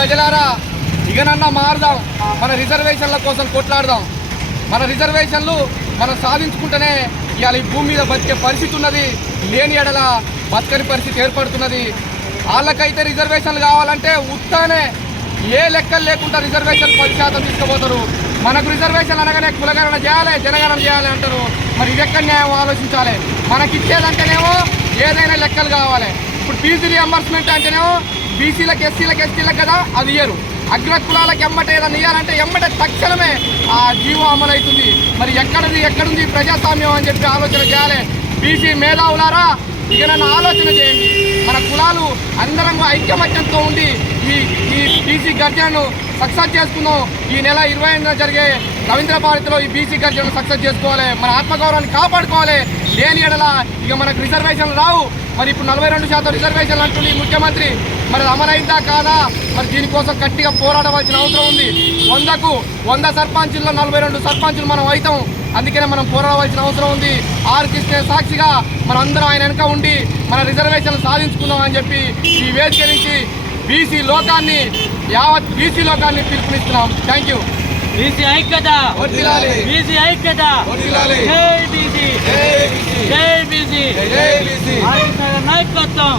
ప్రజలారా ఇకనన్నా మారుదాం, మన రిజర్వేషన్ల కోసం కొట్లాడదాం. మన రిజర్వేషన్లు మనం సాధించుకుంటేనే ఇవాళ ఈ భూమి మీద బతికే పరిస్థితి ఉన్నది. లేని ఎడల బతకని పరిస్థితి ఏర్పడుతున్నది. వాళ్ళకైతే రిజర్వేషన్లు కావాలంటే ఉత్తానే ఏ లెక్కలు లేకుండా రిజర్వేషన్ 10% తీసుకుపోతారు. మనకు రిజర్వేషన్ అనగానే కులగణన చేయాలి, జనగణన చేయాలి అంటారు. మరి ఇది ఎక్కడ న్యాయం ఆలోచించాలి. మనకి ఇచ్చేదంటేనేమో ఏదైనా లెక్కలు కావాలి. ఇప్పుడు ఫీజు రియంబర్స్మెంట్ అంటేనేమో బీసీలకు, ఎస్సీలకు, ఎస్టీలకు కదా అది ఇయ్యరు. అగ్ర కులాలకు ఎమ్మటే ఏదైనా ఇవ్వాలంటే ఎమ్మటే తక్షణమే ఆ జీవో అమలవుతుంది. మరి ఎక్కడుంది ప్రజాస్వామ్యం అని చెప్పి ఆలోచన చేయాలి. బీసీ మేధావులారా ఇక నన్ను ఆలోచన చేయండి. మన కులాలు అందరం ఐక్యమత్యంతో ఉండి ఈ బీసీ గర్జనను సక్సెస్ చేసుకుందాం. ఈ నెల 25న జరిగే రవీంద్ర భారతిలో ఈ బీసీ గర్జనను సక్సెస్ చేసుకోవాలి. మన ఆత్మగౌరవాన్ని కాపాడుకోవాలి. లేని ఎడల ఇక మనకు రిజర్వేషన్లు రావు. మరి ఇప్పుడు 42% రిజర్వేషన్లు అంటుంది ముఖ్యమంత్రి. మరి అమలైందా కాదా? మరి దీనికోసం గట్టిగా పోరాడవలసిన అవసరం ఉంది. 100కు 100 సర్పంచుల్లో 42 సర్పంచులు మనం అవుతాం. అందుకనే మనం పోరాడవలసిన అవసరం ఉంది. ఆర్ కృష్ణ సాక్షిగా మనందరం ఆయన వెనక ఉండి మన రిజర్వేషన్లు సాధించుకుందాం అని చెప్పి ఈ వేదిక నుంచి యావత్ బీసీ లోకాన్ని పిలుపునిస్తున్నాం. Thank you. బీసీ ఐక్యత, బీసీ ఐక్యత, జై బీసీ, జై బీసీ, నాయకత్వం.